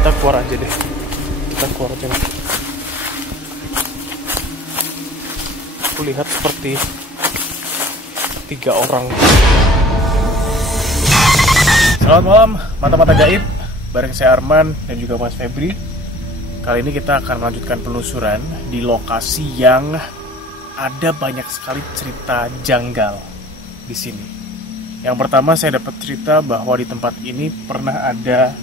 Kita keluar aja deh. Aku lihat seperti 3 orang. Selamat malam mata-mata gaib, bareng saya Arman dan juga Mas Febri. Kali ini kita akan melanjutkan penelusuran di lokasi yang ada banyak sekali cerita janggal di sini. Yang pertama, saya dapat cerita bahwa di tempat ini pernah ada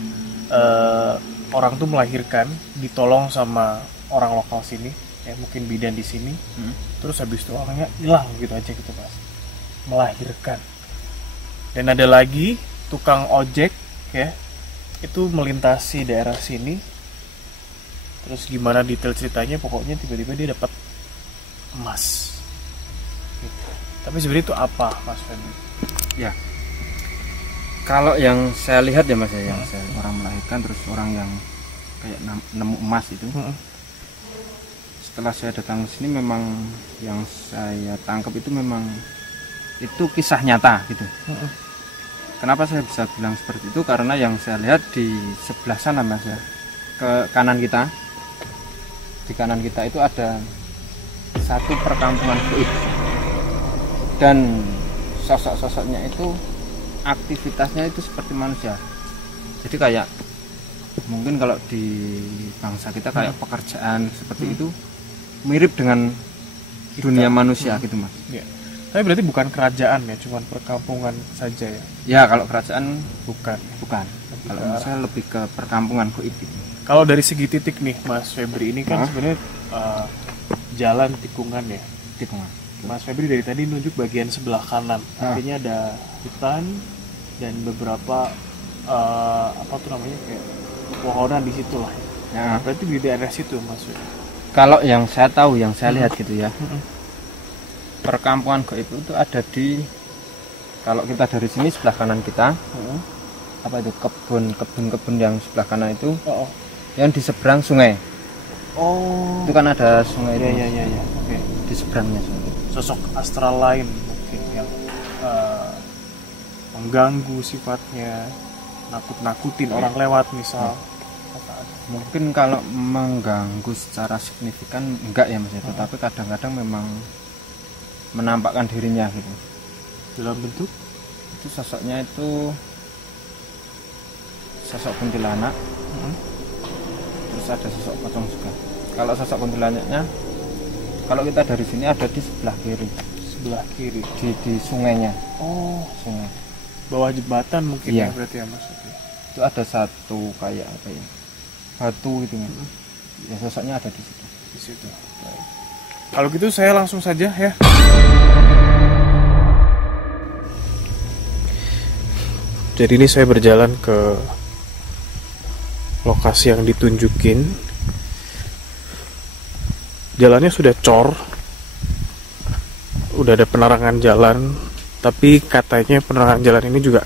orang tuh melahirkan, ditolong sama orang lokal sini, ya mungkin bidan di sini. Terus habis itu orangnya hilang gitu aja gitu Mas, melahirkan. Dan ada lagi tukang ojek ya, itu melintasi daerah sini. Terus gimana detail ceritanya, pokoknya tiba-tiba dia dapat emas gitu. Tapi sebenarnya itu apa Mas Febri? Ya, kalau yang saya lihat ya Mas ya, yang saya orang melahirkan terus orang yang kayak nemu emas itu. Setelah saya datang ke sini, memang yang saya tangkap itu memang itu kisah nyata gitu. Kenapa saya bisa bilang seperti itu? Karena yang saya lihat di sebelah sana Mas ya, ke kanan kita, di kanan kita itu ada satu perkampungan gaib, dan sosok-sosoknya itu aktivitasnya itu seperti manusia. Jadi kayak mungkin kalau di bangsa kita kayak pekerjaan seperti itu mirip dengan dunia manusia gitu Mas. Ya. Tapi berarti bukan kerajaan ya, cuma perkampungan saja ya? Ya, kalau kerajaan Bukan. Kalau saya lebih ke perkampungan gaib gitu. Kalau dari segi titik nih Mas Febri, ini kan sebenarnya jalan tikungan ya? Tikungan. Mas Febri dari tadi nunjuk bagian sebelah kanan, artinya ada hutan dan beberapa apa tuh namanya, kayak pepohonan di situ lah. Ya. Berarti di daerah situ Mas Febri? Kalau yang saya tahu, yang saya lihat gitu ya, perkampungan gaib itu ada di, kalau kita dari sini sebelah kanan kita, apa itu kebun yang sebelah kanan itu, yang di seberang sungai. Itu kan ada sungai. Ya. Oke. Di seberangnya sungai. Sosok astral lain mungkin yang mengganggu sifatnya, nakut-nakutin orang lewat misal. Mungkin kalau mengganggu secara signifikan enggak ya Mas, tetapi kadang-kadang memang menampakkan dirinya gitu. Dalam bentuk itu sosoknya itu sosok kuntilanak. Terus ada sosok pocong juga. Kalau sosok kuntilanaknya, kalau kita dari sini ada di sebelah kiri di sungainya. Sungai Bawah jembatan mungkin. Iya. Ya berarti ya Mas. Itu ada satu kayak apa ya, batu gitu kan. Ya sosoknya ada di situ. Baik. Kalau gitu saya langsung saja ya. Jadi ini saya berjalan ke lokasi yang ditunjukin. Jalannya sudah cor, udah ada penerangan jalan, tapi katanya penerangan jalan ini juga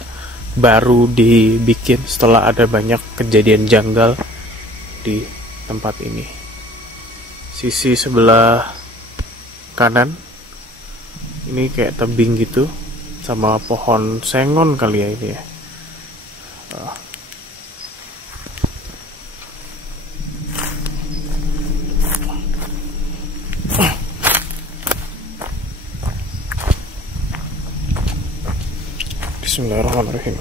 baru dibikin setelah ada banyak kejadian janggal di tempat ini. Sisi sebelah kanan ini kayak tebing gitu, sama pohon sengon kali ya ini ya. Bismillahirrahmanirrahim.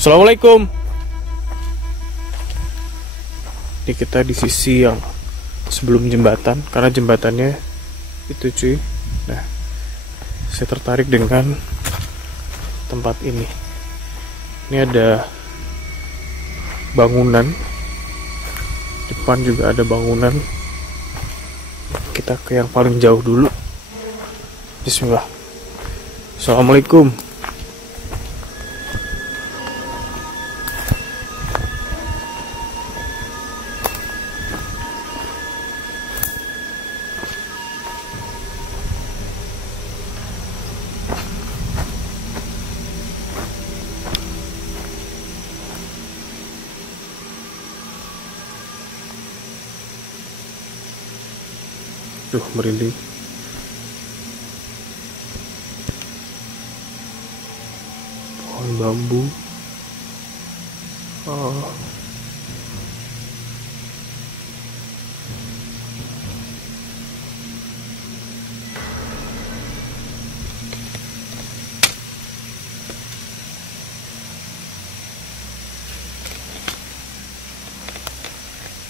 Assalamualaikum. Ini kita di sisi yang sebelum jembatan, karena jembatannya itu cuy. Nah, saya tertarik dengan tempat ini. Ini ada bangunan, depan juga ada bangunan. Kita ke yang paling jauh dulu. Bismillah. Assalamualaikum. Duh, merinding. pohon bambu. Oh.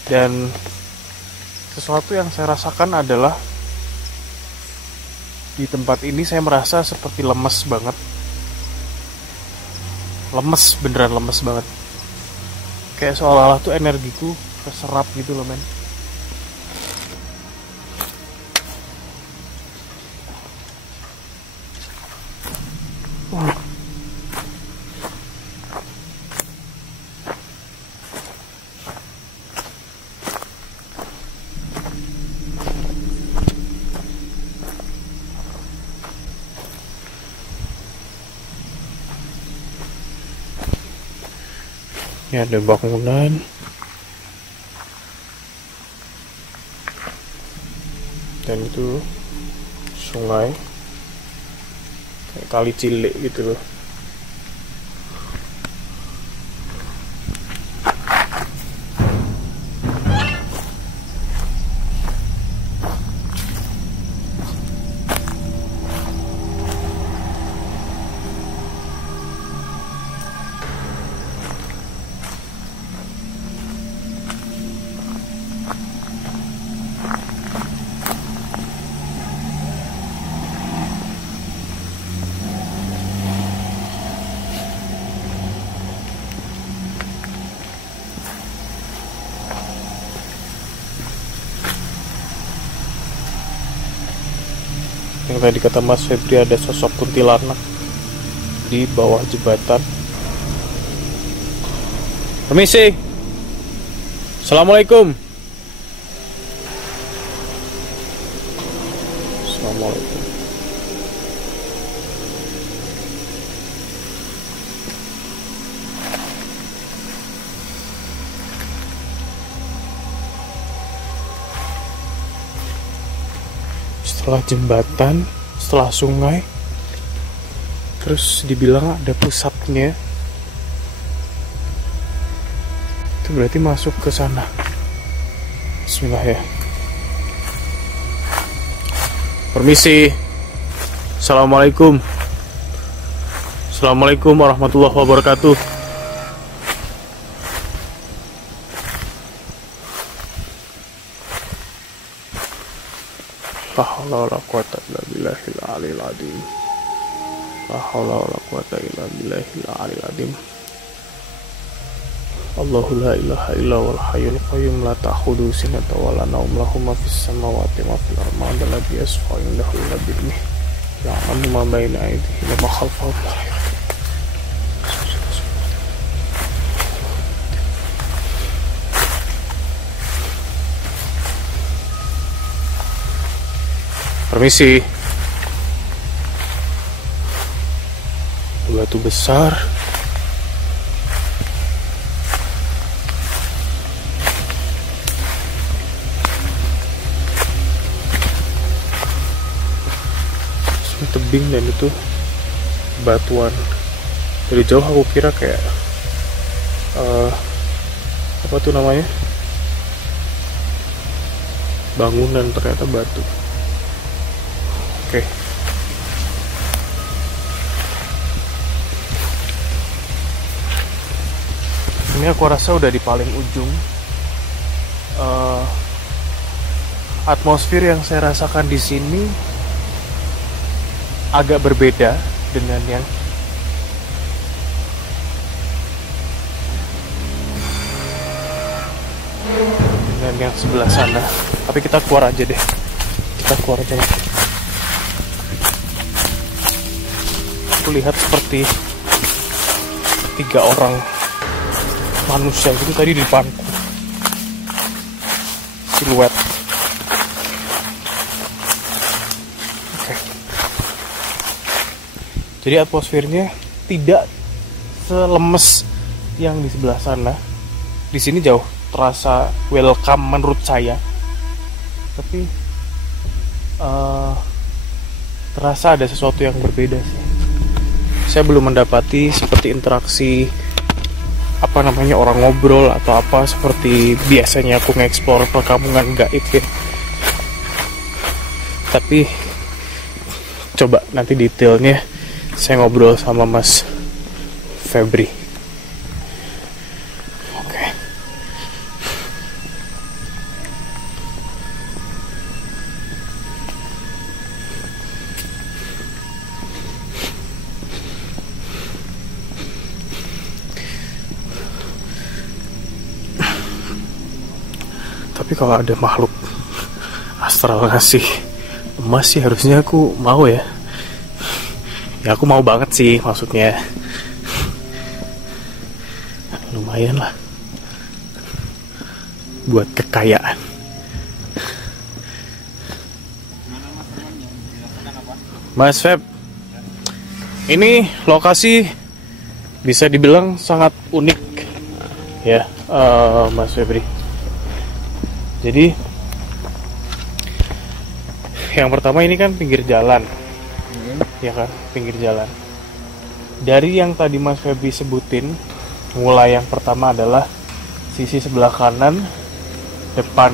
Dan sesuatu yang saya rasakan adalah di tempat ini saya merasa seperti lemes banget. Lemes, beneran lemes banget. Kayak seolah-olah tuh energiku keserap gitu loh men. Ini ada bangunan. Dan itu sungai. Kayak kali cilik gitu loh. Yang tadi kata Mas Febri ada sosok kuntilanak di bawah jembatan. Permisi. Assalamualaikum. Assalamualaikum. Setelah jembatan, setelah sungai, terus dibilang ada pusatnya. Itu berarti masuk ke sana. Bismillah ya. Permisi. Assalamualaikum. Assalamualaikum warahmatullahi wabarakatuh. La haula wala quwata illa billahil aliyil azim. La haula wala quwata illa billahil aliyil azim. Allahu la ilaha illa wal hayyul qayyum la ta'khudhuhu sinatun wa la nawm lahu ma fis samawati wa fil ardi man alladhi yashfa'u indahu illa bi'idhnihi ya'lamu ma bayna aydihim wa ma khalfahum. Permisi. Batu besar. Semua tebing dan itu batuan. Dari jauh aku kira kayak apa tuh namanya? Bangunan, ternyata batu. Oke. Ini aku rasa udah di paling ujung. Atmosfer yang saya rasakan di sini agak berbeda dengan yang sebelah sana. Tapi kita keluar aja deh. Kita keluar aja. Aku lihat seperti 3 orang manusia gitu tadi di depanku, siluet. Oke. Jadi atmosfernya tidak selemes yang di sebelah sana. Di sini jauh terasa welcome menurut saya, tapi terasa ada sesuatu yang berbeda sih. saya belum mendapati seperti interaksi apa namanya orang ngobrol atau apa seperti biasanya aku nge-explore perkampungan gaib ya. Tapi coba nanti detailnya saya ngobrol sama Mas Febri. Oke. Tapi kalau ada makhluk astral ngasih emas sih harusnya aku mau ya. Ya aku mau banget sih, maksudnya lumayan lah buat kekayaan. Mas Feb, ini lokasi bisa dibilang sangat unik ya, Mas Febri. Jadi yang pertama ini kan pinggir jalan, ya kan, pinggir jalan. Dari yang tadi Mas Febri sebutin, mulai yang pertama adalah sisi sebelah kanan depan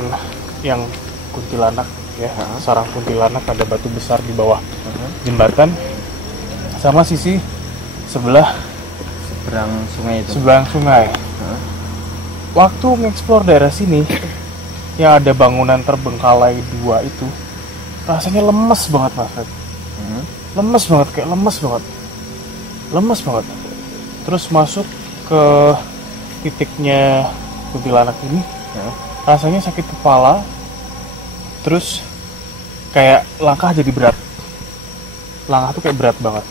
yang kuntilanak ya, sarang kuntilanak, ada batu besar di bawah jembatan, sama sisi sebelah seberang sungai itu. Seberang sungai. Waktu mengeksplor daerah sini yang ada bangunan terbengkalai dua itu, rasanya lemes banget Mas Feb. Lemes banget, kayak lemes banget. Terus masuk ke titiknya kuntilanak ini, rasanya sakit kepala. Terus kayak langkah jadi berat. Langkah tuh kayak berat banget.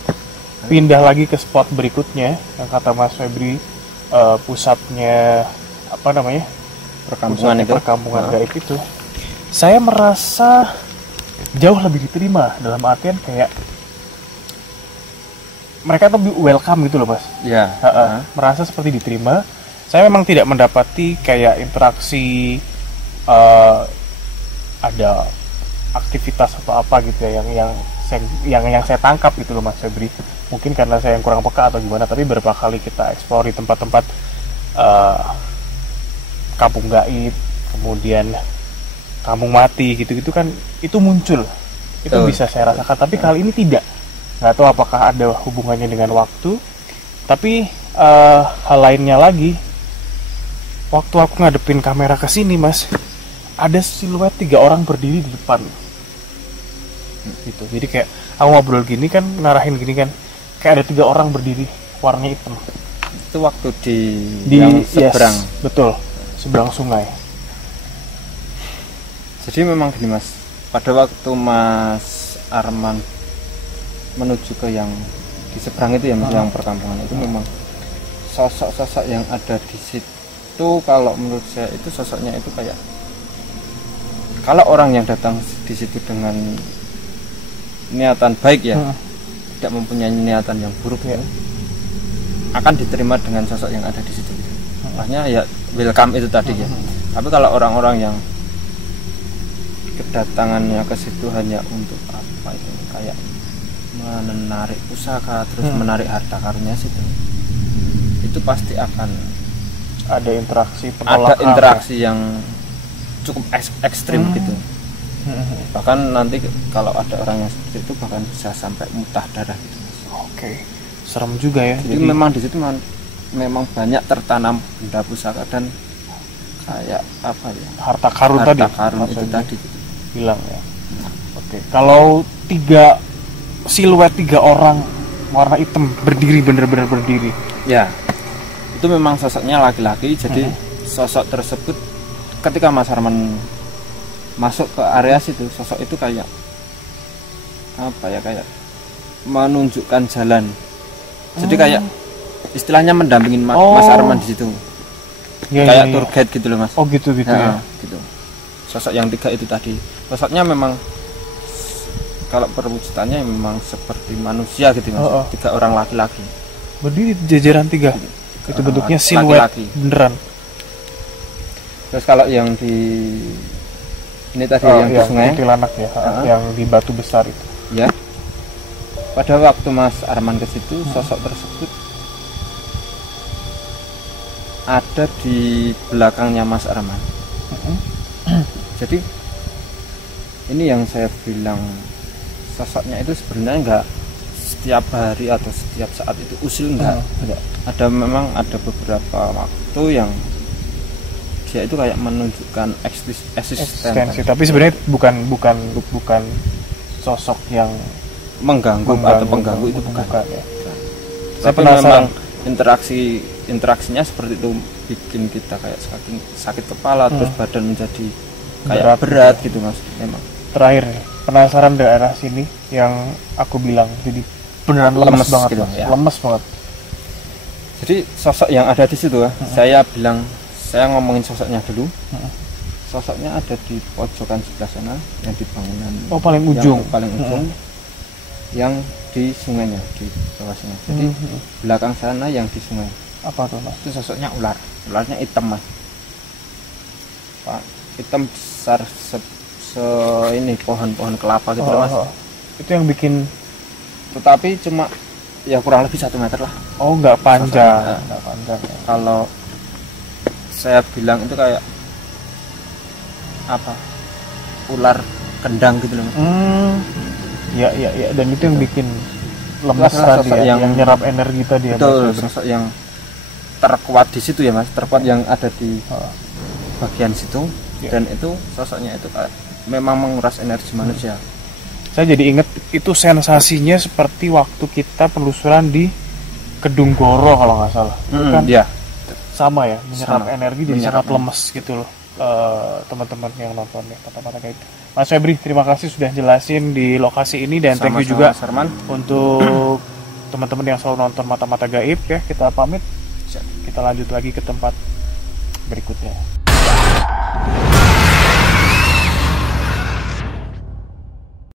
Pindah lagi ke spot berikutnya yang kata Mas Febri, pusatnya apa namanya? Perkampungan gaib itu. Saya merasa jauh lebih diterima, dalam artian kayak mereka tuh welcome gitu loh Mas. Ya. Merasa seperti diterima. Saya memang tidak mendapati kayak interaksi ada aktivitas atau apa gitu ya yang saya tangkap gitu loh Mas Febri. Mungkin karena saya yang kurang peka atau gimana, tapi beberapa kali kita eksplor di tempat-tempat kampung gaib, kemudian kampung mati gitu-gitu kan, itu muncul. Itu bisa saya rasakan, tapi kali ini tidak. Nggak tahu apakah ada hubungannya dengan waktu. Tapi hal lainnya lagi, waktu aku ngadepin kamera ke sini Mas, ada siluet 3 orang berdiri di depan gitu. Jadi kayak aku ngobrol gini kan, ngarahin gini kan, kayak ada 3 orang berdiri warnanya hitam. Itu waktu di yang seberang. Yes, betul, seberang sungai. Jadi memang gini Mas, pada waktu Mas Arman menuju ke yang di seberang itu ya Mas, yang perkampungan itu, memang sosok-sosok yang ada di situ kalau menurut saya itu sosoknya itu kayak, kalau orang yang datang di situ dengan niatan baik ya, tidak mempunyai niatan yang buruk ya, akan diterima dengan sosok yang ada di situ. Makanya ya welcome itu tadi ya. Tapi kalau orang-orang yang kedatangannya ke situ hanya untuk apa itu, kayak menarik pusaka, terus menarik harta karunnya situ, itu pasti akan ada interaksi penolakan, ada interaksi yang cukup ekstrim gitu. Bahkan nanti kalau ada orang yang seperti itu bahkan bisa sampai muntah darah gitu. Oke, serem juga ya. Jadi memang di situ memang banyak tertanam benda pusaka dan kayak apa ya, harta karun itu tadi gitu. Hilang ya. Oke, kalau siluet 3 orang warna hitam berdiri, bener-bener berdiri ya, itu memang sosoknya laki-laki. Jadi sosok tersebut ketika Mas Arman masuk ke area situ, sosok itu kayak apa ya, kayak menunjukkan jalan. Jadi kayak istilahnya mendampingin Mas Arman di situ. Kayak tour guide gitu loh Mas. Oh gitu ya. Gitu. Sosok yang 3 itu tadi, sosoknya memang kalau perwujudannya memang seperti manusia gitu Mas. 3 orang laki-laki berdiri jajaran 3. Itu bentuknya siluet laki-laki beneran. Terus kalau yang di ini tadi yang di sungai kuntilanak ya, yang di batu besar itu ya, pada waktu Mas Arman ke situ, sosok tersebut ada di belakangnya Mas Arman. Jadi ini yang saya bilang, sosoknya itu sebenarnya enggak setiap hari atau setiap saat itu usil, enggak. Ada, memang ada beberapa waktu yang dia itu kayak menunjukkan eksistensi, tapi sebenarnya bukan sosok yang mengganggu atau pengganggu, itu bukan ya. Saya Tapi penasaran, memang interaksinya seperti itu bikin kita kayak sakit kepala, terus badan menjadi kayak berat gitu Mas. Memang terakhir nih, penasaran daerah sini yang aku bilang jadi beneran lemes banget gitu, Mas. ya. Lemes banget. Jadi sosok yang ada di situ saya ngomongin sosoknya dulu. Sosoknya ada di pojokan sebelah sana, yang di bangunan Paling ujung. paling ujung, yang di sungainya, di bawah sungai. Jadi belakang sana yang di sungai. Apa tuh Mas? Itu sosoknya ularnya hitam Mas. Pak, hitam besar ini pohon-pohon kelapa gitu Mas. Itu yang bikin, Tetapi cuma ya kurang lebih 1 meter lah. nggak panjang. Sosoknya. Nggak panjang ya. Kalau saya bilang itu kayak apa, ular kendang gitu loh Mas. Ya, dan itu yang bikin lemes adalah tadi sosok ya, yang nyerap energi tadi ya. Betul, Mas. sosok yang terkuat di situ ya Mas, terkuat yang ada di bagian situ. Dan itu sosoknya itu kayak memang menguras energi manusia. Saya jadi inget itu sensasinya seperti waktu kita penelusuran di Kedung Goro kalau nggak salah. Itu kan Ya. sama ya, menyerap Sama. energi jadi sangat lemes gitu loh. Teman-teman yang nonton ya, mata-mata kayak itu. Mas Febri, terima kasih sudah jelasin di lokasi ini, dan thank you juga Mas Arman. untuk teman-teman yang selalu nonton Mata-Mata Gaib ya. Kita pamit, kita lanjut lagi ke tempat berikutnya.